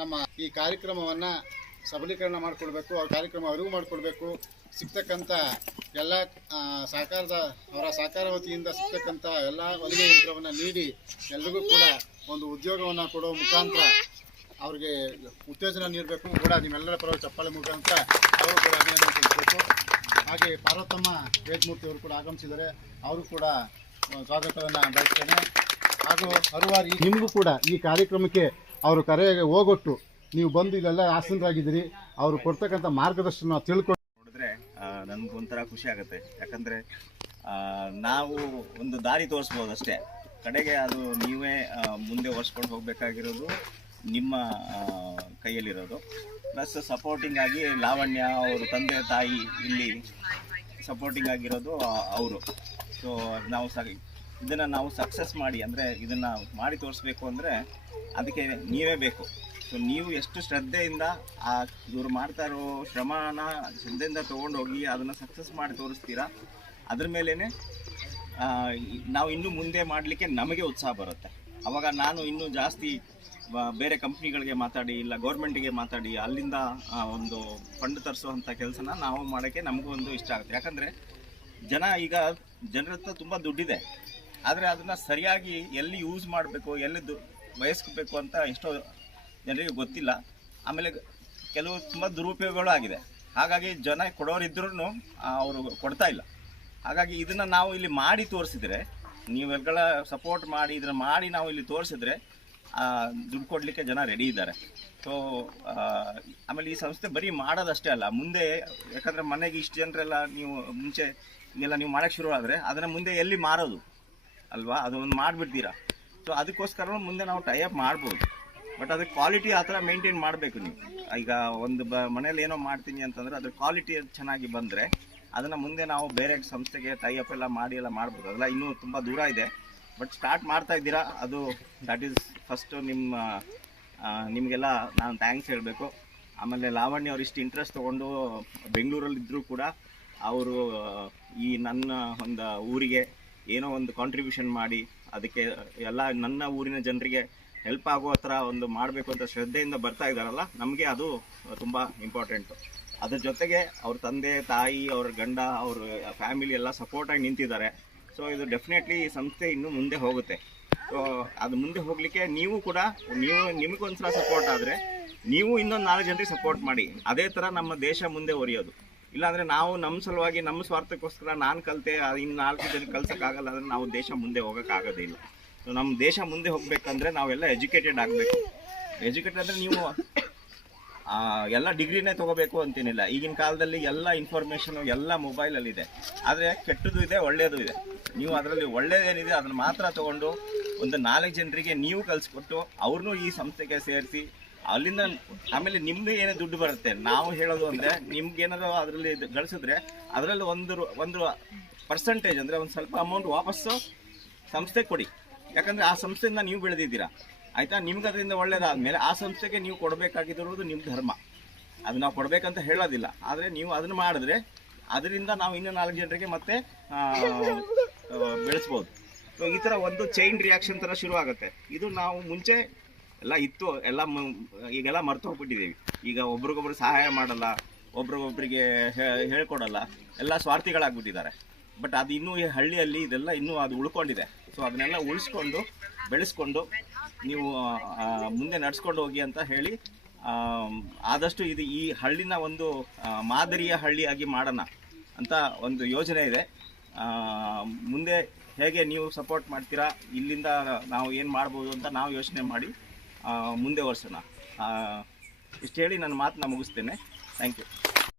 ನಮ್ಮ ಈ ಕಾರ್ಯಕ್ರಮವನ್ನು ಸಬಲೀಕರಣ ಮಾಡಿಕೊಡ್ಬೇಕು, ಅವ್ರ ಕಾರ್ಯಕ್ರಮ ಅರಿವು ಮಾಡಿಕೊಡ್ಬೇಕು. ಸಿಗ್ತಕ್ಕಂಥ ಎಲ್ಲ ಸಹಕಾರದ, ಅವರ ಸಹಕಾರ ವತಿಯಿಂದ ಸಿಗ್ತಕ್ಕಂಥ ಎಲ್ಲ ಹೊಲಿಗೆ ಯಂತ್ರವನ್ನು ನೀಡಿ ಎಲ್ರಿಗೂ ಕೂಡ ಒಂದು ಉದ್ಯೋಗವನ್ನು ಕೊಡೋ ಮುಖಾಂತರ ಅವ್ರಿಗೆ ಉತ್ತೇಜನ ನೀಡಬೇಕು. ಕೂಡ ನಿಮ್ಮೆಲ್ಲರ ಪರವಾಗಿ ಚಪ್ಪಾಳೆ ಮುಖಾಂತರ ಅವರು ಕೂಡ ತಿಳಿಸಬೇಕು. ಹಾಗೆ ಪಾರ್ವತಮ್ಮ ವೇದಮೂರ್ತಿ ಅವರು ಕೂಡ ಆಗಮಿಸಿದ್ದಾರೆ. ಅವರು ಕೂಡ ಸ್ವಾಗತವನ್ನು ಬಯಸ್ತೇನೆ. ಹಾಗೂ ಹಲವಾರು ನಿಮಗೂ ಕೂಡ ಈ ಕಾರ್ಯಕ್ರಮಕ್ಕೆ ಅವರು ಕರೆಗೆ ಹೋಗೊಟ್ಟು, ನೀವು ಬಂದು ಇಲ್ಲೆಲ್ಲ ಆಸನರಾಗಿದ್ದೀರಿ, ಅವರು ಕೊಡ್ತಕ್ಕಂಥ ಮಾರ್ಗದರ್ಶನ ತಿಳ್ಕೊಂಡು ನೋಡಿದ್ರೆ ನನಗೊಂಥರ ಖುಷಿ ಆಗುತ್ತೆ. ಯಾಕಂದರೆ ನಾವು ಒಂದು ದಾರಿ ತೋರಿಸ್ಬೋದು ಅಷ್ಟೇ. ಕಡೆಗೆ ಅದು ನೀವೇ ಮುಂದೆ ಒರೆಸ್ಕೊಂಡು ಹೋಗಬೇಕಾಗಿರೋದು ನಿಮ್ಮ ಕೈಯಲ್ಲಿರೋದು. ಪ್ಲಸ್ ಸಪೋರ್ಟಿಂಗ್ ಆಗಿ ಲಾವಣ್ಯ ಅವರು ತಂದೆ, ತಾಯಿ ಇಲ್ಲಿ ಸಪೋರ್ಟಿಂಗ್ ಆಗಿರೋದು ಅವರು. ಸೊ ನಾವು ಸ ಇದನ್ನು ನಾವು ಸಕ್ಸಸ್ ಮಾಡಿ, ಅಂದರೆ ಇದನ್ನು ಮಾಡಿ ತೋರಿಸ್ಬೇಕು ಅಂದರೆ ಅದಕ್ಕೆ ನೀವೇ ಬೇಕು. ಸೊ ನೀವು ಎಷ್ಟು ಶ್ರದ್ಧೆಯಿಂದ ಆ ಇವರು ಮಾಡ್ತಾ ಇರೋ ಶ್ರಮನ ಶ್ರದ್ಧೆಯಿಂದ ತೊಗೊಂಡೋಗಿ ಅದನ್ನು ಸಕ್ಸಸ್ ಮಾಡಿ ತೋರಿಸ್ತೀರಾ, ಅದ್ರ ಮೇಲೇ ನಾವು ಇನ್ನೂ ಮುಂದೆ ಮಾಡಲಿಕ್ಕೆ ನಮಗೆ ಉತ್ಸಾಹ ಬರುತ್ತೆ. ಅವಾಗ ನಾನು ಇನ್ನೂ ಜಾಸ್ತಿ ಬೇರೆ ಕಂಪ್ನಿಗಳಿಗೆ ಮಾತಾಡಿ, ಇಲ್ಲ ಗೌರ್ಮೆಂಟಿಗೆ ಮಾತಾಡಿ, ಅಲ್ಲಿಂದ ಒಂದು ಫಂಡ್ ತರಿಸುವಂಥ ಕೆಲಸನ ನಾವು ಮಾಡೋಕ್ಕೆ ನಮಗೂ ಒಂದು ಇಷ್ಟ ಆಗುತ್ತೆ. ಯಾಕಂದರೆ ಜನ ಈಗ ಜನರ ಹತ್ರ ತುಂಬ ದುಡ್ಡಿದೆ. ಆದರೆ ಅದನ್ನು ಸರಿಯಾಗಿ ಎಲ್ಲಿ ಯೂಸ್ ಮಾಡಬೇಕು, ಎಲ್ಲಿ ದು ಅಂತ ಎಷ್ಟೋ ಜನರಿಗೆ ಗೊತ್ತಿಲ್ಲ. ಆಮೇಲೆ ಕೆಲವು ತುಂಬ ದುರುಪಯೋಗಗಳು ಆಗಿದೆ. ಹಾಗಾಗಿ ಜನ ಕೊಡೋರಿದ್ರೂ ಅವರು ಕೊಡ್ತಾ ಇಲ್ಲ. ಹಾಗಾಗಿ ಇದನ್ನು ನಾವು ಇಲ್ಲಿ ಮಾಡಿ ತೋರಿಸಿದ್ರೆ ನೀವೆಲ್ಲ ಸಪೋರ್ಟ್ ಮಾಡಿ, ಇದನ್ನು ಮಾಡಿ ನಾವು ಇಲ್ಲಿ ತೋರಿಸಿದ್ರೆ ದುಡ್ಡು ಕೊಡಲಿಕ್ಕೆ ಜನ ರೆಡಿ ಇದ್ದಾರೆ. ಸೊ ಆಮೇಲೆ ಈ ಸಂಸ್ಥೆ ಬರೀ ಮಾಡೋದಷ್ಟೇ ಅಲ್ಲ. ಮುಂದೆ, ಯಾಕಂದರೆ ಮನೆಗೆ ಇಷ್ಟು ಜನರೆಲ್ಲ ನೀವು ಮುಂಚೆ, ಇದೆಲ್ಲ ನೀವು ಮಾಡೋಕ್ಕೆ ಶುರು ಆದರೆ, ಅದನ್ನು ಮುಂದೆ ಎಲ್ಲಿ ಮಾರೋದು? ಅಲ್ವಾ? ಅದನ್ನು ಮಾಡಿಬಿಡ್ತೀರಾ? ಸೊ ಅದಕ್ಕೋಸ್ಕರ ಮುಂದೆ ನಾವು ಟೈಅಪ್ ಮಾಡ್ಬೋದು. ಬಟ್ ಅದ್ರ ಕ್ವಾಲಿಟಿ ಆ ಥರ ಮೇಂಟೈನ್ ಮಾಡಬೇಕು ನೀವು. ಈಗ ಒಂದು ಬ ಮನೇಲಿ ಏನೋ ಮಾಡ್ತೀನಿ ಅಂತಂದರೆ ಅದ್ರ ಕ್ವಾಲಿಟಿ ಚೆನ್ನಾಗಿ ಬಂದರೆ ಅದನ್ನು ಮುಂದೆ ನಾವು ಬೇರೆ ಸಂಸ್ಥೆಗೆ ಟೈಅಪ್ ಎಲ್ಲ ಮಾಡಿ ಎಲ್ಲ ಮಾಡ್ಬೋದು. ಅದೆಲ್ಲ ಇನ್ನೂ ತುಂಬ ದೂರ ಇದೆ. ಬಟ್ ಸ್ಟಾರ್ಟ್ ಮಾಡ್ತಾ ಇದ್ದೀರಾ? ಅದು ದಟ್ ಈಸ್ ಫಸ್ಟು ನಿಮ್ಮ ನಿಮಗೆಲ್ಲ ನಾನು ಥ್ಯಾಂಕ್ಸ್ ಹೇಳಬೇಕು. ಆಮೇಲೆ ಲಾವಣ್ಯ ಅವ್ರು ಇಷ್ಟು ಇಂಟ್ರೆಸ್ಟ್ ತೊಗೊಂಡು ಬೆಂಗಳೂರಲ್ಲಿ ಇದ್ದರೂ ಕೂಡ ಅವರು ಈ ನನ್ನ ಒಂದು ಊರಿಗೆ ಏನೋ ಒಂದು ಕಾಂಟ್ರಿಬ್ಯೂಷನ್ ಮಾಡಿ ಅದಕ್ಕೆ ಎಲ್ಲ ನನ್ನ ಊರಿನ ಜನರಿಗೆ ಹೆಲ್ಪ್ ಆಗೋ ಥರ ಒಂದು ಮಾಡಬೇಕು ಅಂತ ಶ್ರದ್ಧೆಯಿಂದ ಬರ್ತಾ ಇದ್ದಾರಲ್ಲ, ನಮಗೆ ಅದು ತುಂಬ ಇಂಪಾರ್ಟೆಂಟು ಅದ್ರ ಜೊತೆಗೆ ಅವ್ರ ತಂದೆ, ತಾಯಿ, ಅವ್ರ ಗಂಡ, ಅವ್ರ ಫ್ಯಾಮಿಲಿ ಎಲ್ಲ ಸಪೋರ್ಟಾಗಿ ನಿಂತಿದ್ದಾರೆ. ಸೊ ಇದು ಡೆಫಿನೆಟ್ಲಿ ಸಂಸ್ಥೆ ಇನ್ನೂ ಮುಂದೆ ಹೋಗುತ್ತೆ. ಸೊ ಅದು ಮುಂದೆ ಹೋಗಲಿಕ್ಕೆ ನೀವು ಕೂಡ ನೀವು, ನಿಮಗೊಂದ್ಸಲ ಸಪೋರ್ಟ್ ಆದರೆ ನೀವು ಇನ್ನೊಂದು ನಾಲ್ಕು ಜನರಿಗೆ ಸಪೋರ್ಟ್ ಮಾಡಿ. ಅದೇ ಥರ ನಮ್ಮ ದೇಶ ಮುಂದೆ ಒರೆಯೋದು. ಇಲ್ಲಾಂದರೆ ನಾವು ನಮ್ಮ ಸಲುವಾಗಿ ನಮ್ಮ ಸ್ವಾರ್ಥಕ್ಕೋಸ್ಕರ ನಾನು ಕಲಿತೆ ಇನ್ನು ನಾಲ್ಕು ಜನಕ್ಕೆ ಕಲ್ಸೋಕ್ಕಾಗಲ್ಲ ಅಂದರೆ ನಾವು ದೇಶ ಮುಂದೆ ಹೋಗೋಕ್ಕಾಗೋದೇ ಇಲ್ಲ. ಸೊ ನಮ್ಮ ದೇಶ ಮುಂದೆ ಹೋಗಬೇಕಂದ್ರೆ ನಾವೆಲ್ಲ ಎಜುಕೇಟೆಡ್ ಆಗಬೇಕು. ಎಜುಕೇಟೆಡ್ ಅಂದರೆ ನೀವು ಎಲ್ಲ ಡಿಗ್ರಿನೇ ತಗೋಬೇಕು ಅಂತೇನಿಲ್ಲ. ಈಗಿನ ಕಾಲದಲ್ಲಿ ಎಲ್ಲ ಇನ್ಫಾರ್ಮೇಷನು ಎಲ್ಲ ಮೊಬೈಲಲ್ಲಿದೆ ಆದರೆ ಕೆಟ್ಟದ್ದು ಇದೆ ಒಳ್ಳೆಯದು ಇದೆ. ನೀವು ಅದರಲ್ಲಿ ಒಳ್ಳೆಯದೇನಿದೆ ಅದನ್ನು ಮಾತ್ರ ತಗೊಂಡು ಒಂದು ನಾಲ್ಕು ಜನರಿಗೆ ನೀವು ಕಲಿಸ್ಕೊಟ್ಟು ಅವ್ರನ್ನೂ ಈ ಸಂಸ್ಥೆಗೆ ಸೇರಿಸಿ ಅಲ್ಲಿಂದ ಆಮೇಲೆ ನಿಮ್ದು ಏನೇ ದುಡ್ಡು ಬರುತ್ತೆ, ನಾವು ಹೇಳೋದು ಅಂದ್ರೆ ನಿಮ್ಗೆ ಏನಾದ್ರು ಅದರಲ್ಲಿ ಗಳಿಸಿದ್ರೆ ಅದರಲ್ಲಿ ಒಂದು ಒಂದು ಪರ್ಸೆಂಟೇಜ್ ಅಂದ್ರೆ ಒಂದು ಸ್ವಲ್ಪ ಅಮೌಂಟ್ ವಾಪಸ್ಸು ಸಂಸ್ಥೆಗೆ ಕೊಡಿ. ಯಾಕಂದ್ರೆ ಆ ಸಂಸ್ಥೆಯಿಂದ ನೀವು ಬೆಳೆದಿದ್ದೀರಾ. ಆಯ್ತಾ? ನಿಮ್ಗೆ ಅದರಿಂದ ಒಳ್ಳೇದಾದ್ಮೇಲೆ ಆ ಸಂಸ್ಥೆಗೆ ನೀವು ಕೊಡಬೇಕಾಗಿರೋದು ನಿಮ್ಮ ಧರ್ಮ. ಅದು ನಾವು ಕೊಡಬೇಕಂತ ಹೇಳೋದಿಲ್ಲ. ಆದರೆ ನೀವು ಅದನ್ನು ಮಾಡಿದ್ರೆ ಅದರಿಂದ ನಾವು ಇನ್ನೂ ನಾಲ್ಕು ಜನರಿಗೆ ಮತ್ತೆ ಬೆಳೆಸ್ಬೋದು. ಈ ಥರ ಒಂದು ಚೈನ್ ರಿಯಾಕ್ಷನ್ ಥರ ಶುರು ಆಗುತ್ತೆ ಇದು ನಾವು ಮುಂಚೆ ಎಲ್ಲ ಇತ್ತು, ಎಲ್ಲ ಈಗೆಲ್ಲ ಮರ್ತು ಹೋಗ್ಬಿಟ್ಟಿದ್ದೀವಿ ಈಗ ಒಬ್ರಿಗೊಬ್ರು ಸಹಾಯ ಮಾಡಲ್ಲ, ಒಬ್ರಿಗೊಬ್ರಿಗೆ ಹೇಳ್ಕೊಡಲ್ಲ, ಎಲ್ಲ ಸ್ವಾರ್ಥಿಗಳಾಗ್ಬಿಟ್ಟಿದ್ದಾರೆ. ಬಟ್ ಅದು ಇನ್ನೂ ಈ ಹಳ್ಳಿಯಲ್ಲಿ ಇದೆಲ್ಲ ಇನ್ನೂ ಅದು ಉಳ್ಕೊಂಡಿದೆ. ಸೊ ಅದನ್ನೆಲ್ಲ ಉಳಿಸ್ಕೊಂಡು, ಬೆಳೆಸ್ಕೊಂಡು ನೀವು ಮುಂದೆ ನಡ್ಸ್ಕೊಂಡು ಹೋಗಿ ಅಂತ ಹೇಳಿ ಆದಷ್ಟು ಇದು ಈ ಹಳ್ಳಿನ ಒಂದು ಮಾದರಿಯ ಹಳ್ಳಿಯಾಗಿ ಮಾಡೋಣ ಅಂತ ಒಂದು ಯೋಜನೆ ಇದೆ. ಮುಂದೆ ಹೇಗೆ ನೀವು ಸಪೋರ್ಟ್ ಮಾಡ್ತೀರಾ, ಇಲ್ಲಿಂದ ನಾವು ಏನು ಮಾಡ್ಬೋದು ಅಂತ ನಾವು ಯೋಚನೆ ಮಾಡಿ ಮುಂದೆ ವರ್ಷನ. ಇಷ್ಟು ಹೇಳಿ ನನ್ನ ಮಾತನ್ನ ಮುಗಿಸ್ತೇನೆ. Thank you